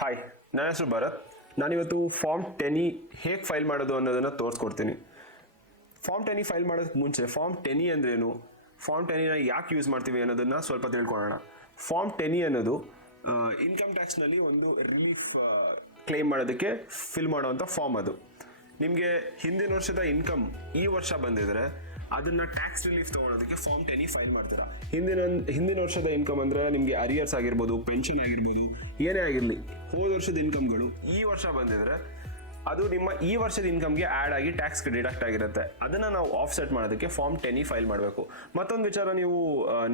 Hi, ನನ್ನ ಹೆಸರು ಭರತ್. ನಾನಿವತ್ತು ಫಾರ್ಮ್ 10E ಹೇಗೆ ಫೈಲ್ ಮಾಡೋದು ಅನ್ನೋದನ್ನು ತೋರಿಸ್ಕೊಡ್ತೀನಿ. ಫಾರ್ಮ್ 10E ಫೈಲ್ ಮಾಡೋದಕ್ಕೆ ಮುಂಚೆ ಫಾರ್ಮ್ 10E ಅಂದ್ರೇನು, ಫಾರ್ಮ್ 10Eನ ಯಾಕೆ ಯೂಸ್ ಮಾಡ್ತೀವಿ ಅನ್ನೋದನ್ನು ಸ್ವಲ್ಪ ತಿಳ್ಕೊಳ್ಳೋಣ. ಫಾರ್ಮ್ 10E ಅನ್ನೋದು ಇನ್ಕಮ್ ಟ್ಯಾಕ್ಸ್ನಲ್ಲಿ ಒಂದು ರಿಲೀಫ್ ಕ್ಲೇಮ್ ಮಾಡೋದಕ್ಕೆ ಫಿಲ್ ಮಾಡೋವಂಥ ಫಾರ್ಮ್. ಅದು ನಿಮಗೆ ಹಿಂದಿನ ವರ್ಷದ ಇನ್ಕಮ್ ಈ ವರ್ಷ ಬಂದಿದ್ರೆ ಅದನ್ನ ಟ್ಯಾಕ್ಸ್ ರಿಲೀಫ್ ತಗೊಳೋದಕ್ಕೆ ಫಾರ್ಮ್ 10E ಫೈಲ್ ಮಾಡ್ತೀರಾ. ಹಿಂದಿನ ವರ್ಷದ ಇನ್ಕಮ್ ಅಂದ್ರೆ ನಿಮಗೆ ಅರಿಯರ್ಸ್ ಆಗಿರ್ಬೋದು, ಪೆನ್ಷನ್ ಆಗಿರ್ಬೋದು, ಏನೇ ಆಗಿರಲಿ, ಹೋದ ವರ್ಷದ ಇನ್ಕಮ್ಗಳು ಈ ವರ್ಷ ಬಂದಿದ್ರೆ ಅದು ನಿಮ್ಮ ಈ ವರ್ಷದ ಇನ್ಕಮ್ಗೆ ಆ್ಯಡ್ ಆಗಿ ಟ್ಯಾಕ್ಸ್ ಡಿಡಕ್ಟ್ ಆಗಿರುತ್ತೆ. ಅದನ್ನು ನಾವು ಆಫ್ಸೆಟ್ ಮಾಡೋದಕ್ಕೆ ಫಾರ್ಮ್ 10E ಫೈಲ್ ಮಾಡಬೇಕು. ಮತ್ತೊಂದು ವಿಚಾರ ನೀವು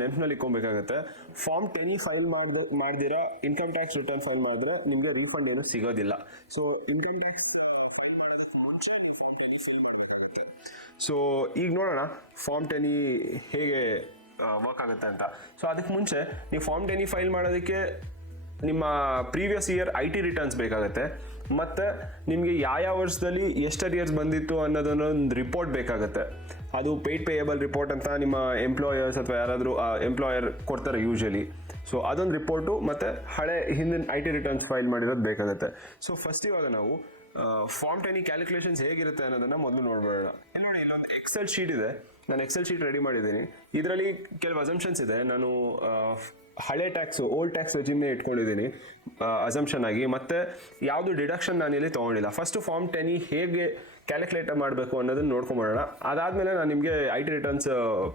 ನೆನಪಿನಲ್ಲಿ ಇಟ್ಕೊಬೇಕಾಗುತ್ತೆ, ಫಾರ್ಮ್ 10E ಫೈಲ್ ಮಾಡ್ದಿರಾ ಇನ್ಕಮ್ ಟ್ಯಾಕ್ಸ್ ರಿಟರ್ನ್ ಫೈಲ್ ಮಾಡಿದ್ರೆ ನಿಮಗೆ ರೀಫಂಡ್ ಏನು ಸಿಗೋದಿಲ್ಲ. ಸೊ ಇನ್ಕಮ್ ಟ್ಯಾಕ್ಸ್ ಸೊ ಈಗ ನೋಡೋಣ ಫಾರ್ಮ್ 10E ಹೇಗೆ ವರ್ಕ್ ಆಗುತ್ತೆ ಅಂತ. ಸೊ ಅದಕ್ಕೆ ಮುಂಚೆ ನೀವು ಫಾರ್ಮ್ 10E ಫೈಲ್ ಮಾಡೋದಕ್ಕೆ ನಿಮ್ಮ ಪ್ರೀವಿಯಸ್ ಇಯರ್ IT ರಿಟರ್ನ್ಸ್ ಬೇಕಾಗುತ್ತೆ, ಮತ್ತು ನಿಮಗೆ ಯಾವ ವರ್ಷದಲ್ಲಿ ಎಷ್ಟು ಅರಿಯರ್ಸ್ ಬಂದಿತ್ತು ಅನ್ನೋದನ್ನೊಂದು ರಿಪೋರ್ಟ್ ಬೇಕಾಗುತ್ತೆ. ಅದು ಪೇಯ್ಡ್ ಪೇಯಬಲ್ ರಿಪೋರ್ಟ್ ಅಂತ ನಿಮ್ಮ ಎಂಪ್ಲಾಯರ್ಸ್ ಅಥವಾ ಯಾರಾದರೂ ಎಂಪ್ಲಾಯರ್ ಕೊಡ್ತಾರೆ ಯೂಶಲಿ. ಸೊ ಅದೊಂದು ರಿಪೋರ್ಟು ಮತ್ತು ಹಿಂದಿನ IT ರಿಟರ್ನ್ಸ್ ಫೈಲ್ ಮಾಡಿರೋದು ಬೇಕಾಗುತ್ತೆ. ಸೊ ಫಸ್ಟ್ ಇವಾಗ ನಾವು ಫಾರ್ಮ್ 10E ಕ್ಯಾಲ್ಕುಲೇಷನ್ಸ್ ಹೇಗಿರುತ್ತೆ ಅನ್ನೋದನ್ನು ಮೊದಲು ನೋಡ್ಬೇಡ. ನೋಡಿ, ಇಲ್ಲೊಂದು ಎಕ್ಸೆಲ್ ಶೀಟ್ ಇದೆ. ನಾನು ಎಕ್ಸೆಲ್ ಶೀಟ್ ರೆಡಿ ಮಾಡಿದ್ದೀನಿ. ಇದರಲ್ಲಿ ಕೆಲವು ಅಸಂಪ್ಷನ್ಸ್ ಇದೆ. ನಾನು ಹಳೆ ಟ್ಯಾಕ್ಸು, ಓಲ್ಡ್ ಟ್ಯಾಕ್ಸ್ ರೆಜಿಮ್ನೇ ಇಟ್ಕೊಂಡಿದ್ದೀನಿ ಅಸಂಪ್ಷನ್ ಆಗಿ, ಮತ್ತು ಯಾವುದು ಡಿಡಕ್ಷನ್ ನಾನಿಲ್ಲಿ ತೊಗೊಂಡಿಲ್ಲ. ಫಸ್ಟು ಫಾರ್ಮ್ 10E ಹೇಗೆ ಕ್ಯಾಲ್ಕುಲೇಟ್ ಮಾಡಬೇಕು ಅನ್ನೋದನ್ನು ನೋಡ್ಕೊಂಬೋಣ. ಅದಾದಮೇಲೆ ನಾನು ನಿಮಗೆ IT ರಿಟರ್ನ್ಸ್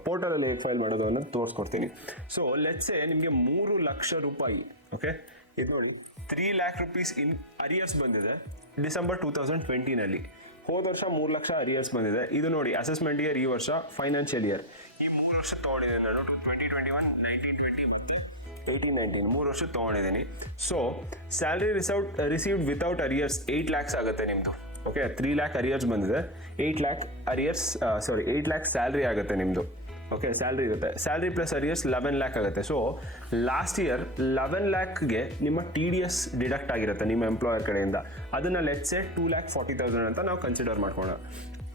ಪೋರ್ಟಲಲ್ಲಿ ಹೇಗೆ ಫೈಲ್ ಮಾಡೋದು ಅನ್ನೋದು ತೋರಿಸ್ಕೊಡ್ತೀನಿ. ಸೊ ಲೆಟ್ಸೆ ನಿಮಗೆ 3 ಲಕ್ಷ ರೂಪಾಯಿ, ಓಕೆ, ಇದು ನೋಡಿ 3 ಲ್ಯಾಕ್ ರುಪೀಸ್ ಇನ್ ಅರಿಯರ್ಸ್ ಬಂದಿದೆ ಡಿಸೆಂಬರ್ 2020ನಲ್ಲಿ. ಹೋದ ವರ್ಷ 3 ಲಕ್ಷ ಅರಿಯರ್ಸ್ ಬಂದಿದೆ. ಇದು ನೋಡಿ ಅಸೆಸ್ಮೆಂಟ್ ಇಯರ್, ಈ ವರ್ಷ ಫೈನಾನ್ಷಿಯಲ್ ಇಯರ್. ಈ 3 ವರ್ಷ ತೊಗೊಂಡಿದ್ದೀನಿ ನಾನು, 2021, 1920 ಮತ್ತು 18-19 3 ವರ್ಷ ತೊಗೊಂಡಿದ್ದೀನಿ. So salary received without arrears 8 lakhs ಆಗುತ್ತೆ ನಿಮ್ಮದು. ಓಕೆ, 3 ಲ್ಯಾಕ್ ಅರಿಯರ್ಸ್ ಬಂದಿದೆ, 8 ಲ್ಯಾಕ್ ಸ್ಯಾಲ್ರಿ ಆಗುತ್ತೆ ನಿಮ್ಮದು. ಓಕೆ, ಸ್ಯಾಲ್ರಿ ಇರುತ್ತೆ. ಸ್ಯಾಲ್ರಿ ಪ್ಲಸ್ ಅರಿಯರ್ಸ್ 11 ಲ್ಯಾಕ್ ಆಗುತ್ತೆ. ಸೊ ಲಾಸ್ಟ್ ಇಯರ್ 11 ಲ್ಯಾಕ್ಗೆ ನಿಮ್ಮ TDS ಡಿಡಕ್ಟ್ ಆಗಿರುತ್ತೆ ನಿಮ್ಮ ಎಂಪ್ಲಾಯರ್ ಕಡೆಯಿಂದ. ಅದನ್ನು ಲೆಟ್ಸೆ 2,40,000 ಅಂತ ನಾವು ಕನ್ಸಿಡರ್ ಮಾಡ್ಕೊಳ್ಳೋಣ.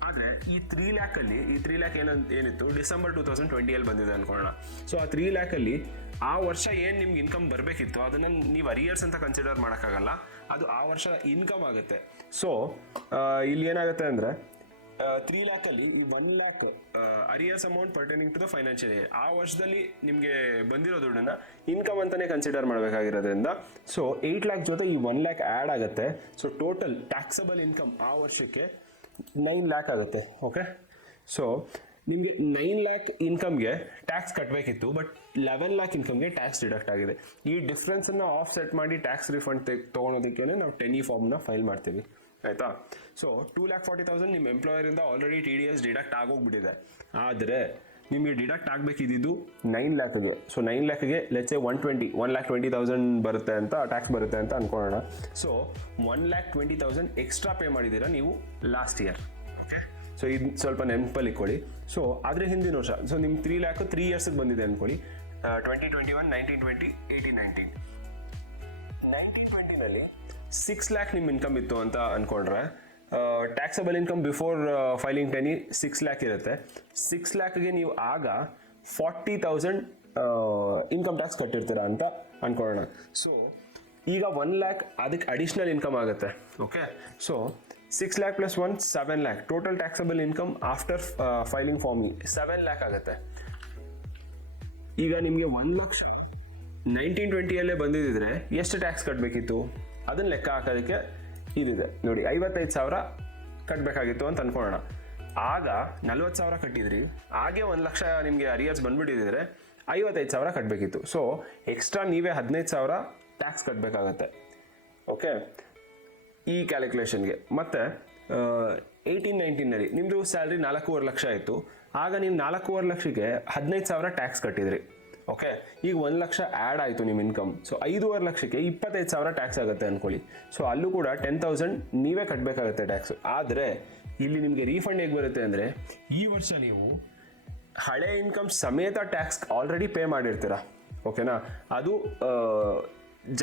ಆದರೆ ಈ 3 ಲ್ಯಾಕ್ ಏನಿತ್ತು ಡಿಸೆಂಬರ್ 2020 ಬಂದಿದೆ ಅನ್ಕೊಳ್ಳೋಣ. ಸೊ ಆ 3 ಲ್ಯಾಕಲ್ಲಿ ಆ ವರ್ಷ ಏನು ನಿಮ್ಗೆ ಇನ್ಕಮ್ ಬರಬೇಕಿತ್ತು ಅದನ್ನು ನೀವು ಅರಿಯರ್ಸ್ ಅಂತ ಕನ್ಸಿಡರ್ ಮಾಡೋಕ್ಕಾಗಲ್ಲ, ಅದು ಆ ವರ್ಷ ಇನ್ಕಮ್ ಆಗುತ್ತೆ. ಸೊ ಇಲ್ಲಿ ಏನಾಗುತ್ತೆ ಅಂದರೆ 3 ಲ್ಯಾಕಲ್ಲಿ 1 lakh arrears amount pertaining to the financial year, ಆ ವರ್ಷದಲ್ಲಿ ನಿಮಗೆ ಬಂದಿರೋ ದುಡ್ಡನ್ನು ಇನ್ಕಮ್ ಅಂತಲೇ ಕನ್ಸಿಡರ್ ಮಾಡಬೇಕಾಗಿರೋದ್ರಿಂದ ಸೊ 8 ಲ್ಯಾಕ್ ಜೊತೆ ಈ 1 ಲ್ಯಾಕ್ ಆ್ಯಡ್ ಆಗುತ್ತೆ. ಸೊ ಟೋಟಲ್ ಟ್ಯಾಕ್ಸಬಲ್ ಇನ್ಕಮ್ ಆ ವರ್ಷಕ್ಕೆ 9 ಲ್ಯಾಕ್ ಆಗುತ್ತೆ. ಓಕೆ, ಸೊ ನಿಮಗೆ 9 ಲ್ಯಾಕ್ ಇನ್ಕಮ್ಗೆ ಟ್ಯಾಕ್ಸ್ ಕಟ್ಟಬೇಕಿತ್ತು, ಬಟ್ 11 ಲ್ಯಾಕ್ ಇನ್ಕಮ್ಗೆ ಟ್ಯಾಕ್ಸ್ ಡಿಡಕ್ಟ್ ಆಗಿದೆ. ಈ ಡಿಫ್ರೆನ್ಸನ್ನು ಆಫ್ಸೆಟ್ ಮಾಡಿ ಟ್ಯಾಕ್ಸ್ ರಿಫಂಡ್ ತೊಗೊಳೋದಕ್ಕೆ ನಾವು 10E ಫಾರ್ಮ್ನ ಫೈಲ್ ಮಾಡ್ತೀವಿ, ಆಯಿತಾ. ಸೊ 2,40,000 ನಿಮ್ಮ ಎಂಪ್ಲಾಯರಿಂದ ಆಲ್ರೆಡಿ TDS ಡಿಡಕ್ಟ್ ಆಗೋಗ್ಬಿಟ್ಟಿದೆ. ಆದರೆ ನಿಮಗೆ ಡಿಡಕ್ಟ್ ಆಗಬೇಕಿದ್ದು 9 ಲ್ಯಾಕ್ಗೆ. ಸೊ 9 ಲ್ಯಾಕ್ಗೆ ಲೆಟ್ಸೆ 1,20,000 ಬರುತ್ತೆ ಅಂತ ಟ್ಯಾಕ್ಸ್ ಬರುತ್ತೆ ಅಂತ ಅನ್ಕೊಳ್ಳೋಣ. ಸೊ 1,20,000 ಎಕ್ಸ್ಟ್ರಾ ಪೇ ಮಾಡಿದ್ದೀರಾ ನೀವು ಲಾಸ್ಟ್ ಇಯರ್. ಓಕೆ, ಸೊ ಇದು ಸ್ವಲ್ಪ ನೆನಪಲ್ಲಿ ಇಟ್ಕೊಳ್ಳಿ. ಸೊ ಆದರೆ ಹಿಂದಿನ ವರ್ಷ, ಸೊ ನಿಮ್ಮ 3 ಲ್ಯಾಕ್ 3 ಇಯರ್ಸಿಗೆ ಬಂದಿದೆ ಅಂದ್ಕೊಳ್ಳಿ. 2021, 1920, 18-19. 1920ನಲ್ಲಿ 6 ಲ್ಯಾಕ್ ನಿಮ್ಮ ಇನ್ಕಮ್ ಇತ್ತು ಅಂತ ಅಂದ್ಕೊಂಡ್ರೆ taxable income before filing 10E 6 lac ಇರುತ್ತೆ. 6 ಲ್ಯಾಕ್ಗೆ ನೀವು ಆಗ 40,000 ಇನ್ಕಮ್ ಟ್ಯಾಕ್ಸ್ ಕಟ್ಟಿರ್ತೀರ ಅಂತ ಅಂದ್ಕೊಳ್ಳೋಣ. ಸೊ ಈಗ 1 ಲ್ಯಾಕ್ ಅದಕ್ಕೆ ಅಡಿಷ್ನಲ್ ಇನ್ಕಮ್ ಆಗುತ್ತೆ. Okay, so 6 lakh plus 1 7 lakh total taxable income after filing form 7 lakh ಆಗುತ್ತೆ. ಈಗ ನಿಮಗೆ 1 ಲಕ್ಷ 1920ಯಲ್ಲೇ ಬಂದಿದ್ದರೆ ಎಷ್ಟು ಟ್ಯಾಕ್ಸ್ ಕಟ್ಟಬೇಕಿತ್ತು ಅದನ್ನು ಲೆಕ್ಕ ಹಾಕೋದಕ್ಕೆ ಇದಿದೆ ನೋಡಿ, 55,000 ಕಟ್ಟಬೇಕಾಗಿತ್ತು ಅಂತ ಅನ್ಕೊಳ್ಳೋಣ. ಆಗ 40,000 ಕಟ್ಟಿದ್ರಿ, ಹಾಗೆ 1 ಲಕ್ಷ ನಿಮಗೆ ಅರಿಯರ್ಸ್ ಬಂದ್ಬಿಟ್ಟಿದ್ರೆ 55,000 ಕಟ್ಟಬೇಕಿತ್ತು. ಸೊ ಎಕ್ಸ್ಟ್ರಾ ನೀವೇ 15,000 ಟ್ಯಾಕ್ಸ್ ಕಟ್ಟಬೇಕಾಗತ್ತೆ. ಓಕೆ, ಈ ಕ್ಯಾಲ್ಕುಲೇಷನ್ಗೆ. ಮತ್ತು 18-19ನಲ್ಲಿ ನಿಮ್ಮದು ಸ್ಯಾಲ್ರಿ 4.5 ಲಕ್ಷ ಇತ್ತು. ಆಗ ನೀವು 4.5 ಲಕ್ಷಕ್ಕೆ 15,000 ಟ್ಯಾಕ್ಸ್ ಕಟ್ಟಿದ್ರಿ. ಓಕೆ, ಈಗ 1 ಲಕ್ಷ ಆ್ಯಡ್ ಆಯಿತು ನಿಮ್ಮ ಇನ್ಕಮ್. ಸೊ 5.5 ಲಕ್ಷಕ್ಕೆ 25,000 ಟ್ಯಾಕ್ಸ್ ಆಗುತ್ತೆ ಅಂದ್ಕೊಳ್ಳಿ. ಸೊ ಅಲ್ಲೂ ಕೂಡ 10,000 ನೀವೇ ಕಟ್ಟಬೇಕಾಗುತ್ತೆ ಟ್ಯಾಕ್ಸು. ಆದರೆ ಇಲ್ಲಿ ನಿಮಗೆ ರೀಫಂಡ್ ಹೇಗೆ ಬರುತ್ತೆ ಅಂದರೆ, ಈ ವರ್ಷ ನೀವು ಹಳೆ ಇನ್ಕಮ್ ಸಮೇತ ಟ್ಯಾಕ್ಸ್ ಆಲ್ರೆಡಿ ಪೇ ಮಾಡಿರ್ತೀರ. ಓಕೆನಾ, ಅದು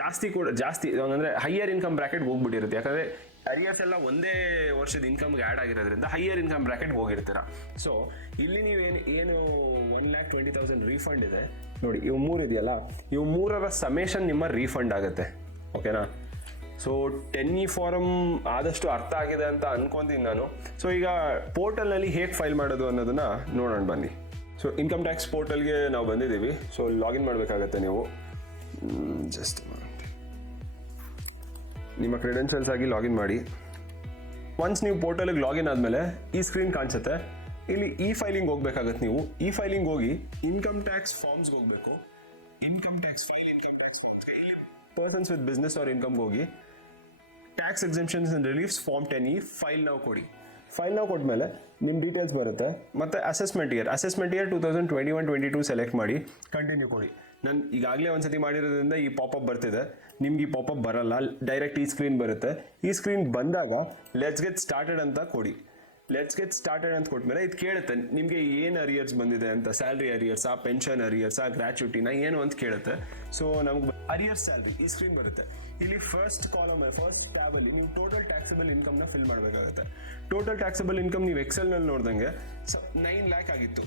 ಜಾಸ್ತಿ ಅಂದರೆ ಹೈಯರ್ ಇನ್ಕಮ್ ಬ್ರ್ಯಾಕೆಟ್ ಹೋಗ್ಬಿಟ್ಟಿರುತ್ತೆ. ಯಾಕಂದರೆ ಅರಿಯರ್ಸ್ ಎಲ್ಲ ಒಂದೇ ವರ್ಷದ ಇನ್ಕಮ್ಗೆ ಆ್ಯಡ್ ಆಗಿರೋದ್ರಿಂದ ಹೈಯರ್ ಇನ್ಕಮ್ ಬ್ರ್ಯಾಕೆಟ್ ಹೋಗಿರ್ತೀರ. ಸೊ ಇಲ್ಲಿ ನೀವೇನು 1,20,000 ರೀಫಂಡ್ ಇದೆ ನೋಡಿ, ಇವು 3 ಇದೆಯಲ್ಲ, ಇವು 3ರ ಸಮೇಷನ್ ನಿಮ್ಮ ರೀಫಂಡ್ ಆಗುತ್ತೆ. ಓಕೆನಾ, ಸೊ 10E ಫಾರಮ್ ಆದಷ್ಟು ಅರ್ಥ ಆಗಿದೆ ಅಂತ ಅನ್ಕೊಂತೀನಿ ನಾನು. ಸೊ ಈಗ ಪೋರ್ಟಲ್ನಲ್ಲಿ ಹೇಗೆ ಫೈಲ್ ಮಾಡೋದು ಅನ್ನೋದನ್ನ ನೋಡೋಣ ಬನ್ನಿ. ಸೊ ಇನ್ಕಮ್ ಟ್ಯಾಕ್ಸ್ ಪೋರ್ಟಲ್ಗೆ ನಾವು ಬಂದಿದ್ದೀವಿ. ಸೊ ಲಾಗಿನ್ ಮಾಡಬೇಕಾಗತ್ತೆ ನೀವು. ಜಸ್ಟ್ ನಿಮ್ಮ ಕ್ರೆಡೆನ್ಷಿಯಲ್ಸ್ ಆಗಿ ಲಾಗಿನ್ ಮಾಡಿ. ಒನ್ಸ್ ನೀವು ಪೋರ್ಟಲ್ಗೆ ಲಾಗಿನ್ ಆದಮೇಲೆ ಈ ಸ್ಕ್ರೀನ್ ಕಾಣಿಸುತ್ತೆ. ಇಲ್ಲಿ ಇ ಫೈಲಿಂಗ್ ಹೋಗ್ಬೇಕಾಗತ್ತೆ. ನೀವು ಇ ಫೈಲಿಂಗ್ ಹೋಗಿ ಇನ್ಕಮ್ ಟ್ಯಾಕ್ಸ್ ಫಾರ್ಮ್ಸ್ಗೆ ಹೋಗಬೇಕು. Income tax file, income tax ಫಾರ್ಮ್ಸ್ಗೆ ಇಲ್ಲಿ ಪರ್ಸನ್ಸ್ ವಿತ್ ಬಿಸ್ನೆಸ್ ಆರ್ ಇನ್ಕಮ್ಗೆ ಹೋಗಿ tax exemptions and reliefs form 10E file ನಾವು ಕೊಡಿ. ಫೈಲ್ ನಾವು ಕೊಟ್ಮೇಲೆ ನಿಮ್ಮ ಡೀಟೇಲ್ಸ್ ಬರುತ್ತೆ. ಮತ್ತು ಅಸೆಸ್ಮೆಂಟ್ ಇಯರ್ 2021-22 ಸೆಲೆಕ್ಟ್ ಮಾಡಿ ಕಂಟಿನ್ಯೂ ಕೊಡಿ. ನಾನು ಈಗಾಗಲೇ ಒಂದ್ಸತಿ ಮಾಡಿರೋದ್ರಿಂದ ಈ ಪಾಪಪ್ ಬರ್ತಿದೆ. ನಿಮ್ಗೆ ಈ ಪಾಪಪ್ ಬರಲ್ಲ, ಡೈರೆಕ್ಟ್ ಈ ಸ್ಕ್ರೀನ್ ಬರುತ್ತೆ. ಈ ಸ್ಕ್ರೀನ್ ಬಂದಾಗ ಲೆಟ್ಸ್ ಗೆಟ್ ಸ್ಟಾರ್ಟೆಡ್ ಅಂತ ಕೊಡಿ. ಲೆಟ್ಸ್ ಗೆಟ್ ಸ್ಟಾರ್ಟೆಡ್ ಅಂತ ಕೊಟ್ಮೇಲೆ ಇದು ಕೇಳುತ್ತೆ ನಿಮಗೆ ಏನು ಅರಿಯರ್ಸ್ ಬಂದಿದೆ ಅಂತ. ಸ್ಯಾಲ್ರಿ ಅರಿಯರ್ಸಾ, ಪೆನ್ಷನ್ ಅರಿಯರ್ಸಾ, ಗ್ರ್ಯಾಚ್ಯುಟಿನ ಏನು ಅಂತ ಕೇಳುತ್ತೆ. ಸೊ ನಮ್ಗೆ ಅರಿಯರ್ಸ್ ಸ್ಯಾಲ್ರಿ ಈ ಸ್ಕ್ರೀನ್ ಬರುತ್ತೆ. ಇಲ್ಲಿ ಫಸ್ಟ್ ಕಾಲಮ್ ಫಸ್ಟ್ ಟ್ಯಾಬ್ ಅಲ್ಲಿ ನೀವು ಟೋಟಲ್ ಟ್ಯಾಕ್ಸಬಲ್ ಇನ್ಕಮ್ ನ ಫಿಲ್ ಮಾಡಬೇಕಾಗುತ್ತೆ. ಟೋಟಲ್ ಟ್ಯಾಕ್ಸಬಲ್ ಇನ್ಕಮ್ ನೀವು ಎಕ್ಸೆಲ್ ನಲ್ಲಿ ನೋಡ್ದಂಗೆ 9 ಲ್ಯಾಕ್ ಆಗಿತ್ತು.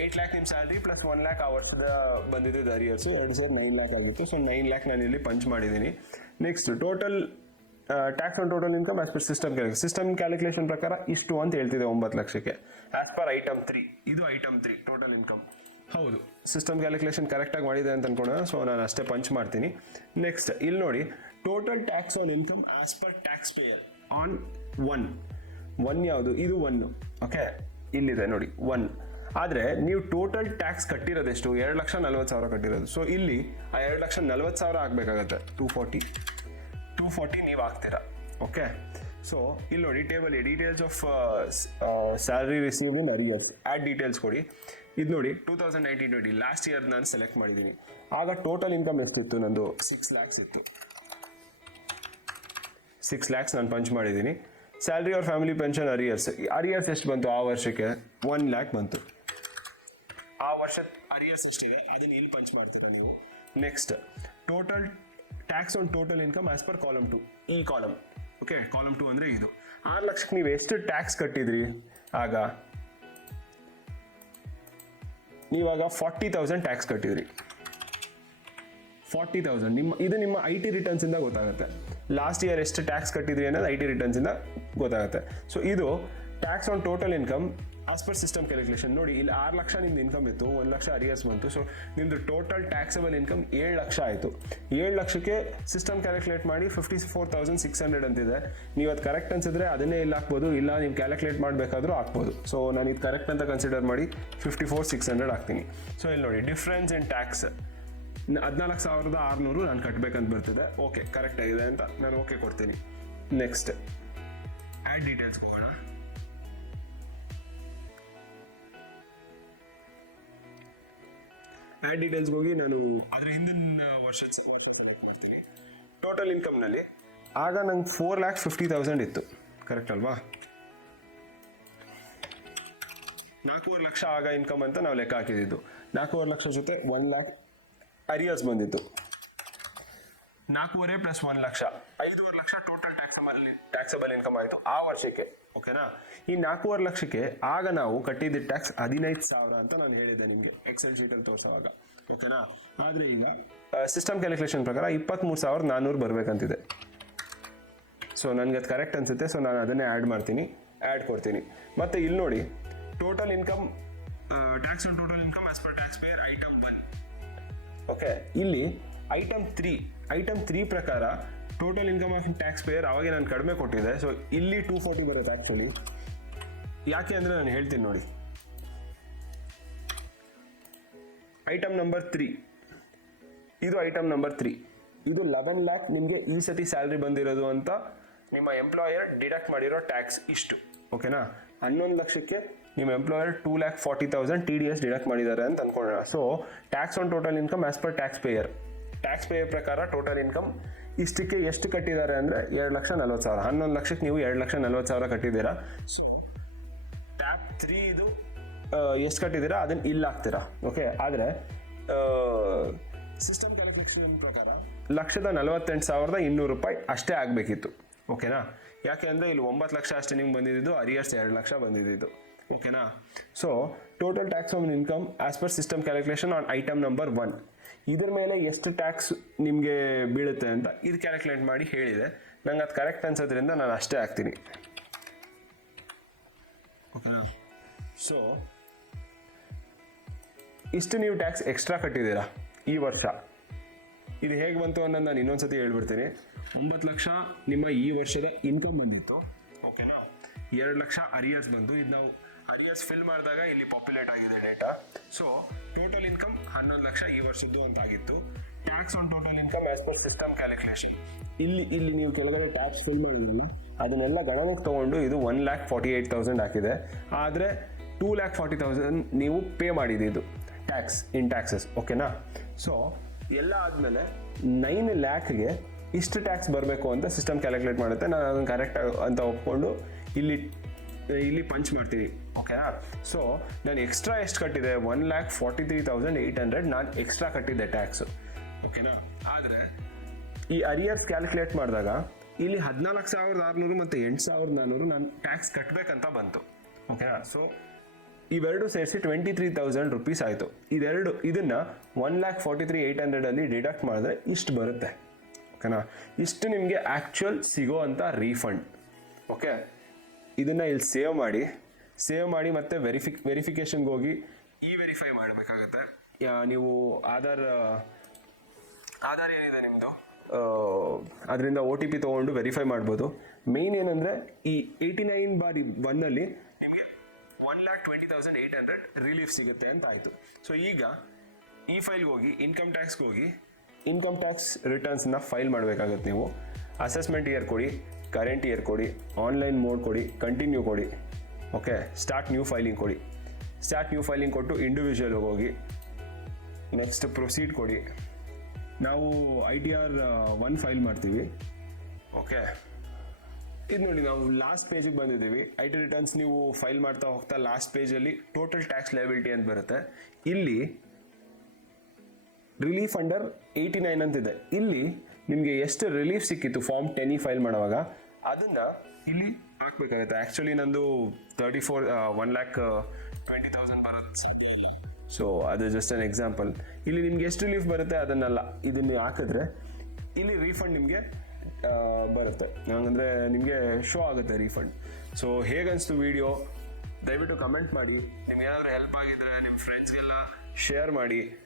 8 ಲ್ಯಾಕ್ ನಿಮ್ಮ ಸ್ಯಾಲ್ರಿ ಪ್ಲಸ್ 1 ಲ್ಯಾಕ್ ಆ ವರ್ಷದ ಬಂದಿದೆ ಅರಿಯರ್ಸು 9 ಲ್ಯಾಕ್ ಆಗಿತ್ತು. ಸೊ 9 ಲ್ಯಾಕ್ ನಾನು ಇಲ್ಲಿ ಪಂಚ್ ಮಾಡಿದ್ದೀನಿ. Next total tax on total income as per system calculation ಪ್ರಕಾರ ಇಷ್ಟು ಅಂತ ಹೇಳ್ತಿದೆ 9 ಲಕ್ಷಕ್ಕೆ. ಆಸ್ ಪರ್ ಐಟಮ್ 3 ಇದು ಐಟಮ್ 3 ಟೋಟಲ್ ಇನ್ಕಮ್. ಹೌದು, ಸಿಸ್ಟಮ್ ಕ್ಯಾಲ್ಕುಲೇಷನ್ ಕರೆಕ್ಟಾಗಿ ಮಾಡಿದೆ ಅಂತ ಅನ್ಕೊಳ್ಳೋಣ. ಸೊ ನಾನು ಅಷ್ಟೇ ಪಂಚ್ ಮಾಡ್ತೀನಿ. ನೆಕ್ಸ್ಟ್ ಇಲ್ಲಿ ನೋಡಿ total tax on income as per tax pair on 1 ಯಾವುದು ಇದು 1. ಓಕೆ, ಇಲ್ಲಿದೆ ನೋಡಿ 1. ಆದರೆ ನೀವು ಟೋಟಲ್ ಟ್ಯಾಕ್ಸ್ ಕಟ್ಟಿರೋದೆಷ್ಟು? 2,40,000 ಕಟ್ಟಿರೋದು. ಸೊ ಇಲ್ಲಿ ಆ 2,40,000 ಆಗಬೇಕಾಗತ್ತೆ. 240 ನೀವು ಹಾಕ್ತೀರಾ. ಓಕೆ, ಸೊ ಇಲ್ಲಿ ನೋಡಿ table details of salary received in arrears add details ಕೊಡಿ. ಇದು ನೋಡಿ 2019-20 ಲಾಸ್ಟ್ ಇಯರ್ ನಾನು ಸೆಲೆಕ್ಟ್ ಮಾಡಿದ್ದೀನಿ. ಆಗ ಟೋಟಲ್ ಇನ್ಕಮ್ ಎಷ್ಟಿತ್ತು? ನಂದು 6 ಲ್ಯಾಕ್ಸ್ ಇತ್ತು. 6 ಲ್ಯಾಕ್ಸ್ ನಾನು ಪಂಚ್ ಮಾಡಿದ್ದೀನಿ. Salary or family pension arrears ಎಷ್ಟು ಬಂತು ಆ ವರ್ಷಕ್ಕೆ? 1 ಲ್ಯಾಕ್ ಬಂತು. ಆ ವರ್ಷ ಅರಿಯರ್ಸ್ ಎಷ್ಟಿದೆ ಅದನ್ನ ಇಲ್ಲಿ ಪಂಚ್ ಮಾಡ್ತೀರಾ ನೀವು. Next total tax on total income as per column 2 ಈ ಕಾಲಮ್. ಓಕೆ, ಕಾಲಮ್ 2 ಅಂದರೆ ಇದು 6 ಲಕ್ಷಕ್ಕೆ ನೀವು ಎಷ್ಟು ಟ್ಯಾಕ್ಸ್ ಕಟ್ಟಿದ್ರಿ? ಆಗ ನೀವಾಗ 40,000 ಟ್ಯಾಕ್ಸ್ ಕಟ್ಟಿದ್ರಿ. 40,000 ಇದು ನಿಮ್ಮ ಐ ಟಿ ರಿಟರ್ನ್ಸ್ ಇಂದ ಗೊತ್ತಾಗುತ್ತೆ. ಲಾಸ್ಟ್ ಇಯರ್ ಎಷ್ಟು ಟ್ಯಾಕ್ಸ್ ಕಟ್ಟಿದ್ರಿ ಅನ್ನೋದು ಐ ಟಿ ರಿಟರ್ನ್ಸ್ ಇಂದ ಗೊತ್ತಾಗುತ್ತೆ. ಸೊ ಇದು tax on total income as per system calculation. ನೋಡಿ ಇಲ್ಲಿ 6 ಲಕ್ಷ ನಿಮ್ದು ಇನ್ಕಮ್ ಇತ್ತು, 1 ಲಕ್ಷ ಅರಿಯರ್ಸ್ ಬಂತು. ಸೊ ನಿಮ್ದು ಟೋಟಲ್ ಟ್ಯಾಕ್ಸಬಲ್ ಇನ್ಕಮ್ 7 ಲಕ್ಷ ಆಯಿತು. 7 ಲಕ್ಷಕ್ಕೆ ಸಿಸ್ಟಮ್ ಕ್ಯಾಲ್ಕುಲೇಟ್ ಮಾಡಿ 54,600 ಅಂತಿದೆ. ನೀವು ಅದು ಕರೆಕ್ಟ್ ಅನ್ಸಿದ್ರೆ ಅದನ್ನೇ ಇಲ್ಲಿ ಹಾಕ್ಬೋದು, ಇಲ್ಲ ನೀವು ಕ್ಯಾಲ್ಕುಲೇಟ್ ಮಾಡಬೇಕಾದ್ರೂ ಹಾಕ್ಬೋದು. ಸೊ ನಾನು ಇದು ಕರೆಕ್ಟ್ ಅಂತ ಕನ್ಸಿಡರ್ ಮಾಡಿ 54,600 ಹಾಕ್ತೀನಿ. ಸೊ ಇಲ್ಲಿ ನೋಡಿ ಡಿಫ್ರೆನ್ಸ್ ಇನ್ ಟ್ಯಾಕ್ಸ್ 14,600 ನಾನು ಕಟ್ಟಬೇಕಂತ ಬರ್ತಿದೆ. ಓಕೆ, ಕರೆಕ್ಟ್ ಆಗಿದೆ ಅಂತ ನಾನು ಓಕೆ ಕೊಡ್ತೀನಿ. ನೆಕ್ಸ್ಟ್ ಆ್ಯಡ್ ಡೀಟೇಲ್ಸ್ ಹೋಗೋಣ. ಆ್ಯಡ್ ಡೀಟೇಲ್ಸ್ಗೆ ಹೋಗಿ ನಾನು ಅದರ ಹಿಂದಿನ ವರ್ಷದ ಸೆಲೆಕ್ಟ್ ಮಾಡ್ತೀನಿ. ಟೋಟಲ್ ಇನ್ಕಮ್ನಲ್ಲಿ ಆಗ ನಂಗೆ 4,50,000 ಇತ್ತು. ಕರೆಕ್ಟ್ ಅಲ್ವಾ? 4.5 ಲಕ್ಷ ಆಗ ಇನ್ಕಮ್ ಅಂತ ನಾವು ಲೆಕ್ಕ ಹಾಕಿದ್ದು. 4.5 ಲಕ್ಷ ಜೊತೆ 1 ಲ್ಯಾಕ್ ಅರಿಯರ್ಸ್ ಬಂದಿತ್ತು. 4.5 plus 1 lakh 5.5 lakh total taxable income ಆಯಿತು ಆ ವರ್ಷಕ್ಕೆ. ಓಕೆನಾ? ಈ 4.5 ಲಕ್ಷಕ್ಕೆ ಆಗ ನಾವು ಕಟ್ಟಿದ್ದ ಟ್ಯಾಕ್ಸ್ 15,000 ಅಂತ ನಾನು ಹೇಳಿದ್ದೆ ನಿಮಗೆ ಎಕ್ಸೆಲ್ ಶೀಟಲ್ಲಿ ತೋರಿಸುವಾಗ. ಓಕೆನಾ? ಆದರೆ ಈಗ ಸಿಸ್ಟಮ್ ಕ್ಯಾಲ್ಕುಲೇಷನ್ ಪ್ರಕಾರ 23,400 ಬರಬೇಕಂತಿದೆ. ಸೊ ನನಗೆ ಅದು ಕರೆಕ್ಟ್ ಅನಿಸುತ್ತೆ. ಸೊ ನಾನು ಅದನ್ನೇ ಆ್ಯಡ್ ಮಾಡ್ತೀನಿ, ಆ್ಯಡ್ ಕೊಡ್ತೀನಿ. ಮತ್ತು ಇಲ್ಲಿ ನೋಡಿ total income tax on total income as per tax pair item 1. Okay, ಇಲ್ಲಿ ಐಟಮ್ 3 ಪ್ರಕಾರ total income of tax pair ಅವಾಗ ನಾನು ಕಡಿಮೆ ಕೊಟ್ಟಿದ್ದೆ. ಸೊ ಇಲ್ಲಿ 240 ಬರುತ್ತೆ ಆ್ಯಕ್ಚುಲಿ. ಯಾಕೆ ಅಂದರೆ ನಾನು ಹೇಳ್ತೀನಿ ನೋಡಿ. ಐಟಮ್ ನಂಬರ್ 3 ಇದು ಐಟಮ್ ನಂಬರ್ 3. ಇದು 11 ಲ್ಯಾಕ್ ನಿಮಗೆ ಈ ಸತಿ ಸ್ಯಾಲ್ರಿ ಬಂದಿರೋದು ಅಂತ ನಿಮ್ಮ ಎಂಪ್ಲಾಯರ್ ಡಿಡಕ್ಟ್ ಮಾಡಿರೋ ಟ್ಯಾಕ್ಸ್ ಇಷ್ಟು. ಓಕೆನಾ? 11 ಲಕ್ಷಕ್ಕೆ ನಿಮ್ಮ ಎಂಪ್ಲಾಯರ್ 2,40,000 TDS ಡಿಡಕ್ಟ್ ಮಾಡಿದ್ದಾರೆ ಅಂತ ಅನ್ಕೊಳ್ಳೋಣ. So tax on total income as per tax payer ಪ್ರಕಾರ ಟೋಟಲ್ ಇನ್ಕಮ್ ಇಷ್ಟಕ್ಕೆ ಎಷ್ಟು ಕಟ್ಟಿದ್ದಾರೆ ಅಂದರೆ 2,40,000. 11 ಲಕ್ಷಕ್ಕೆ ನೀವು 2,40,000 ಕಟ್ಟಿದ್ದೀರಾ. ಸೊ ಟ್ಯಾಪ್ 3 ಇದು ಎಷ್ಟು ಕಟ್ಟಿದ್ದೀರಾ ಅದನ್ನು ಇಲ್ಲಿ ಹಾಕ್ತೀರಾ. ಓಕೆ, ಆದರೆ ಸಿಸ್ಟಮ್ ಕ್ಯಾಲ್ಕುಲೇಷನ್ ಪ್ರಕಾರ 1,48,200 ರೂಪಾಯಿ ಅಷ್ಟೇ ಆಗಬೇಕಿತ್ತು. ಓಕೆನಾ? ಯಾಕೆ ಅಂದರೆ ಇಲ್ಲಿ 9 ಲಕ್ಷ ಅಷ್ಟೇ ನಿಮ್ಗೆ ಬಂದಿದ್ದು, ಅರಿಯರ್ಸ್ 2 ಲಕ್ಷ ಬಂದಿದ್ದು. ಓಕೆನಾ? So total tax on income as per system calculation on item number 1. ಇದ್ರ ಮೇಲೆ ಎಷ್ಟು ಟ್ಯಾಕ್ಸ್ ನಿಮಗೆ ಬೀಳುತ್ತೆ ಅಂತ ಇದು ಕ್ಯಾಲ್ಕುಲೇಟ್ ಮಾಡಿ ಹೇಳಿದೆ. ನಂಗೆ ಅದು ಕರೆಕ್ಟ್ ಅನ್ಸೋದ್ರಿಂದ ನಾನು ಅಷ್ಟೇ ಹಾಕ್ತೀನಿ. ಓಕೆನಾ? ಸೊ ಇಷ್ಟು ನೀವು ಟ್ಯಾಕ್ಸ್ ಎಕ್ಸ್ಟ್ರಾ ಕಟ್ಟಿದ್ದೀರಾ ಈ ವರ್ಷ. ಇದು ಹೇಗೆ ಬಂತು ಅನ್ನೋದು ನಾನು ಇನ್ನೊಂದ್ಸತಿ ಹೇಳ್ಬಿಡ್ತೀನಿ. 9 ಲಕ್ಷ ನಿಮ್ಮ ಈ ವರ್ಷದ ಇನ್ಕಮ್ ಬಂದಿತ್ತು. ಓಕೆನಾ? 2 ಲಕ್ಷ ಅರಿಯರ್ಸ್ ಬಂದು, ಇದು ನಾವು ಅರಿಯರ್ಸ್ ಫಿಲ್ ಮಾಡಿದಾಗ ಇಲ್ಲಿ ಪಾಪ್ಯುಲೇಟ್ ಆಗಿದೆ data. So total income 11 lakh ಈ ವರ್ಷದ್ದು ಅಂತ ಆಗಿತ್ತು. Tax on total income as per system calculation, ಇಲ್ಲಿ ನೀವು ಕೆಳಗಡೆ ಟ್ಯಾಕ್ಸ್ ಫಿಲ್ ಮಾಡಿದ್ರಲ್ಲ ಅದನ್ನೆಲ್ಲ ಗಣನೆಗೆ ತಗೊಂಡು ಇದು 1,48,000 ಹಾಕಿದೆ. ಆದರೆ 2,40,000 ನೀವು ಪೇ ಮಾಡಿದ್ದು ಟ್ಯಾಕ್ಸ್ ಇನ್ ಟ್ಯಾಕ್ಸಸ್. ಓಕೆನಾ? ಸೊ ಎಲ್ಲ ಆದಮೇಲೆ 9 ಲ್ಯಾಕ್ಗೆ ಇಷ್ಟು ಟ್ಯಾಕ್ಸ್ ಬರಬೇಕು ಅಂತ ಸಿಸ್ಟಮ್ ಕ್ಯಾಲ್ಕುಲೇಟ್ ಮಾಡುತ್ತೆ. ನಾನು ಅದನ್ನು ಕರೆಕ್ಟ್ ಅಂತ ಒಪ್ಕೊಂಡು ಇಲ್ಲಿ ಪಂಚ್ ಮಾಡ್ತೀನಿ. ಓಕೆನಾ? ಸೊ ನಾನು ಎಕ್ಸ್ಟ್ರಾ ಎಷ್ಟು ಕಟ್ಟಿದೆ, 1,43,800 ನಾನು ಎಕ್ಸ್ಟ್ರಾ ಕಟ್ಟಿದ್ದೆ ಟ್ಯಾಕ್ಸು. ಓಕೆನಾ? ಆದರೆ ಈ ಅರಿಯರ್ಸ್ ಕ್ಯಾಲ್ಕುಲೇಟ್ ಮಾಡಿದಾಗ ಇಲ್ಲಿ 14,600 ಮತ್ತು 8,400 ನಾನು ಟ್ಯಾಕ್ಸ್ ಕಟ್ಟಬೇಕಂತ ಬಂತು. ಓಕೆನಾ? ಸೊ ಇವೆರಡು ಸೇರಿಸಿ 23,000 ರುಪೀಸ್ ಆಯಿತು. ಇದನ್ನು 1,43,800 ಡಿಡಕ್ಟ್ ಮಾಡಿದ್ರೆ ಇಷ್ಟು ಬರುತ್ತೆ. ಓಕೆನಾ? ಇಷ್ಟು ನಿಮಗೆ ಆ್ಯಕ್ಚುಯಲ್ ಸಿಗೋ ಅಂತ ರೀಫಂಡ್. ಓಕೆ, ಇದನ್ನು ಇಲ್ಲಿ ಸೇವ್ ಮಾಡಿ ಮತ್ತೆ ವೆರಿಫಿಕೇಷನ್ಗೆ ಹೋಗಿ ವೆರಿಫೈ ಮಾಡಬೇಕಾಗತ್ತೆ. ನೀವು ಆಧಾರ್ ಏನಿದೆ ನಿಮ್ಮದು, ಅದರಿಂದ OTP ತೊಗೊಂಡು ವೆರಿಫೈ ಮಾಡ್ಬೋದು. ಮೇಯ್ನ್ ಏನಂದರೆ ಈ 89/1 ನಿಮಗೆ 1,20,800 ರಿಲೀಫ್ ಸಿಗುತ್ತೆ ಅಂತ ಆಯಿತು. ಸೊ ಈಗ ಈ ಫೈಲ್ಗೆ ಹೋಗಿ ಇನ್ಕಮ್ ಟ್ಯಾಕ್ಸ್ ರಿಟರ್ನ್ಸ್ನ ಫೈಲ್ ಮಾಡಬೇಕಾಗತ್ತೆ. ನೀವು ಅಸೆಸ್ಮೆಂಟ್ ಇಯರ್ ಕೊಡಿ, ಕರೆಂಟ್ ಇಯರ್ ಕೊಡಿ, ಆನ್ಲೈನ್ ಮೋಡ್ ಕೊಡಿ, ಕಂಟಿನ್ಯೂ ಕೊಡಿ. ಓಕೆ, ಸ್ಟಾರ್ಟ್ ನ್ಯೂ ಫೈಲಿಂಗ್ ಕೊಡಿ. ಸ್ಟಾರ್ಟ್ ನ್ಯೂ ಫೈಲಿಂಗ್ ಕೊಟ್ಟು ಇಂಡಿವಿಜುವಲ್ ಹೋಗಿ ನೆಕ್ಸ್ಟ್ ಪ್ರೊಸೀಡ್ ಕೊಡಿ. ನಾವು ITR 1 ಫೈಲ್ ಮಾಡ್ತೀವಿ. ಓಕೆ, ಇದು ನೋಡಿ ನಾವು ಲಾಸ್ಟ್ ಪೇಜಿಗೆ ಬಂದಿದ್ದೀವಿ. IT ರಿಟರ್ನ್ಸ್ ನೀವು ಫೈಲ್ ಮಾಡ್ತಾ ಹೋಗ್ತಾ ಲಾಸ್ಟ್ ಪೇಜಲ್ಲಿ ಟೋಟಲ್ ಟ್ಯಾಕ್ಸ್ ಲಯಬಿಲಿಟಿ ಅಂತ ಬರುತ್ತೆ. ಇಲ್ಲಿ ರಿಲೀಫ್ ಅಂಡರ್ 89 ಅಂತಿದೆ. ಇಲ್ಲಿ ನಿಮಗೆ ಎಷ್ಟು ರಿಲೀಫ್ ಸಿಕ್ಕಿತ್ತು ಫಾರ್ಮ್ 10E ಫೈಲ್ ಮಾಡುವಾಗ ಅದನ್ನು ಇಲ್ಲಿ ಹಾಕ್ಬೇಕಾಗುತ್ತೆ. ಆ್ಯಕ್ಚುಲಿ ನಂದು 1,20,000 ಬರೋದು ಸಾಧ್ಯ ಇಲ್ಲ. ಸೊ ಅದು ಜಸ್ಟ್ ಅನ್ ಎಕ್ಸಾಂಪಲ್. ಇಲ್ಲಿ ನಿಮ್ಗೆ ಎಷ್ಟು ರಿಲೀಫ್ ಬರುತ್ತೆ ಅದನ್ನೆಲ್ಲ ಇದನ್ನು ಹಾಕಿದ್ರೆ ಇಲ್ಲಿ ರೀಫಂಡ್ ನಿಮಗೆ ಬರುತ್ತೆ. ಹಂಗಂದರೆ ನಿಮಗೆ ಶೋ ಆಗುತ್ತೆ ರೀಫಂಡ್. ಸೊ ಹೇಗನ್ನಿಸ್ತು ವಿಡಿಯೋ ದಯವಿಟ್ಟು ಕಮೆಂಟ್ ಮಾಡಿ. ನಿಮ್ಗೆ ಏನಾದರೂ ಹೆಲ್ಪ್ ಆಗಿದ್ರೆ ನಿಮ್ಮ ಫ್ರೆಂಡ್ಸ್ಗೆಲ್ಲ ಶೇರ್ ಮಾಡಿ.